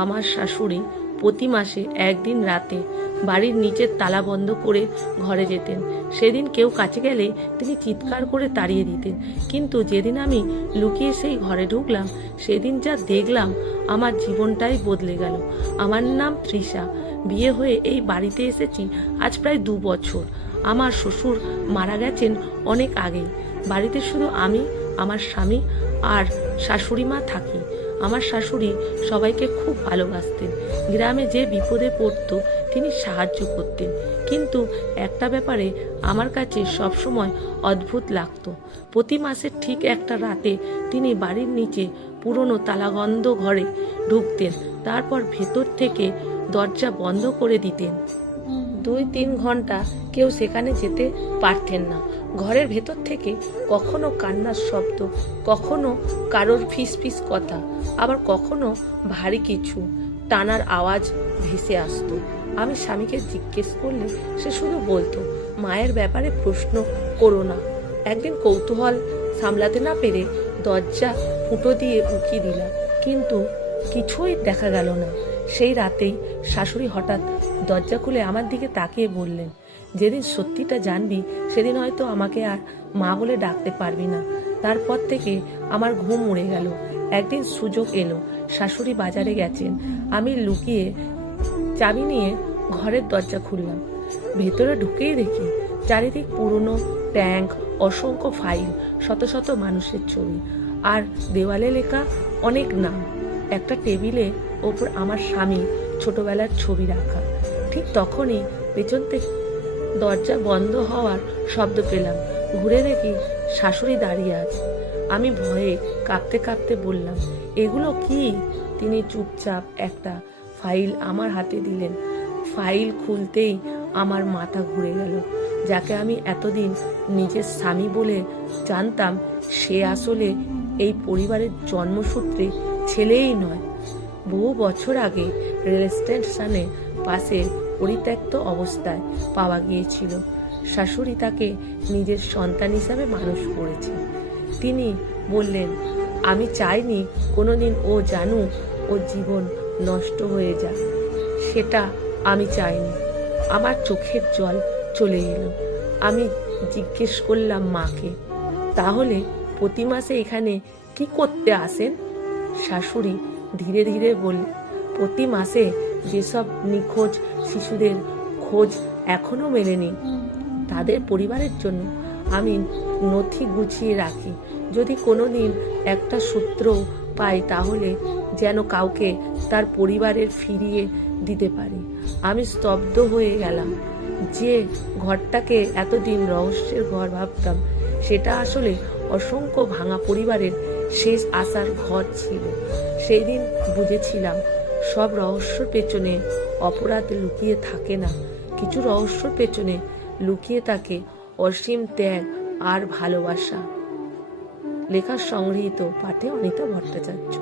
আমার শাশুড়ি প্রতি মাসে একদিন রাতে বাড়ির নিচের তালা বন্ধ করে ঘরে যেতেন। সেদিন কেউ কাছে গেলে তিনি চিৎকার করে তাড়িয়ে দিতেন। কিন্তু যেদিন আমি লুকিয়ে সেই ঘরে ঢুকলাম, সেদিন যা দেখলাম আমার জীবনটাই বদলে গেল। আমার নাম তৃষা। বিয়ে হয়ে এই বাড়িতে এসেছি আজ প্রায় 2 বছর। আমার শ্বশুর মারা গেছেন অনেক আগেই। বাড়িতে শুধু আমি, আমার স্বামী আর শাশুড়ি মা থাকি। আমার শাশুড়ি সবাইকে খুব ভালোবাসতেন। গ্রামে যে বিপদে পড়তো তিনি সাহায্য করতেন। কিন্তু একটা ব্যাপারে আমার কাছে সবসময় অদ্ভুত লাগতো। প্রতি মাসের ঠিক একটা রাতে তিনি বাড়ির নিচে পুরনো তালাবন্ধ ঘরে ঢুকতেন, তারপর ভেতর থেকে দরজা বন্ধ করে দিতেন। 2-3 ঘন্টা কেউ সেখানে যেতে পারতেন না। ঘরের ভেতর থেকে কখনো কান্নার শব্দ, কখনো কারোর ফিসফিস কথা, আবার কখনো ভারী কিছু টানার আওয়াজ ভেসে আসতো। আমি স্বামীকে জিজ্ঞেস করলে সে শুধু বলতো, মায়ের ব্যাপারে প্রশ্ন করো না। একদিন কৌতূহল সামলাতে না পেরে দরজা ফুটো দিয়ে উকি দিলাম, কিন্তু কিছুই দেখা গেল না। সেই রাতেই শাশুড়ি হঠাৎ দরজা খুলে আমার দিকে তাকিয়ে বললেন, যেদিন সত্যিটা জানবি সেদিন হয়তো আমাকে আর মা বলে ডাকতে পারবি না। তারপর থেকে আমার ঘুম উড়ে গেল। একদিন সুযোগ এলো, শাশুড়ি বাজারে গেছেন। আমি লুকিয়ে চাবি নিয়ে ঘরের দরজা খুললাম। ভেতরে ঢুকেই দেখি চারিদিক পুরনো ট্যাঙ্ক, অসংখ্য ফাইল, শত শত মানুষের ছবি, আর দেওয়ালে লেখা অনেক নাম। একটা টেবিলে ওপর আমার স্বামী ছোটবেলার ছবি রাখা। ঠিক তখনই পেছন থেকে দরজা বন্ধ হওয়ার শব্দ পেলাম। ঘুরে দেখি শাশুড়ি দাঁড়িয়ে আছে। আমি ভয়ে কাঁপতে কাঁপতে বললাম, এগুলো কি? তিনি চুপচাপ একটা ফাইল আমার হাতে দিলেন। ফাইল খুলতেই আমার মাথা ঘুরে গেল। যাকে আমি এতদিন নিজের স্বামী বলে জানতাম, সে আসলে এই পরিবারের জন্মসূত্রে ছেলেই নয়। বহু বছর আগে রেল স্টেশনের পাশে পরিত্যক্ত অবস্থায় পাওয়া গিয়েছিল। শাশুড়ি তাকে নিজের সন্তান হিসাবে মানুষ করেছে। তিনি বললেন, আমি চাইনি কোনোদিন ও জানুক ও জীবন নষ্ট হয়ে যাক। সেটা আমি চাইনি। আমার চোখের জল চলে এলো। আমি জিজ্ঞেস করলাম মাকে, তাহলে প্রতি মাসে এখানে কি করতে আসেন? শাশুড়ি ধীরে ধীরে বললেন, প্রতি মাসে যেসব নিখোঁজ শিশুদের খোঁজ এখনো মেলেনি, তাদের পরিবারের জন্য আমি নথি গুছিয়ে রাখি। যদি কোনোদিন একটা সূত্র পাই, তাহলে যেন কাউকে তার পরিবারের ফিরিয়ে দিতে পারি। আমি স্তব্ধ হয়ে গেলাম। যে ঘরটাকে এতদিন রহস্যের ঘর ভাবতাম, সেটা আসলে অসংখ্য ভাঙা পরিবারের শেষ আশার ঘর ছিল। সেই দিন বুঝেছিলাম, সব রহস্যর পেছনে অপরাধ লুকিয়ে থাকে না, কিছু রহস্যর পেছনে লুকিয়ে থাকে অসীম ত্যাগ আর ভালোবাসা। লেখা সংগৃহীত, পাঠে অনিতা ভট্টাচার্য।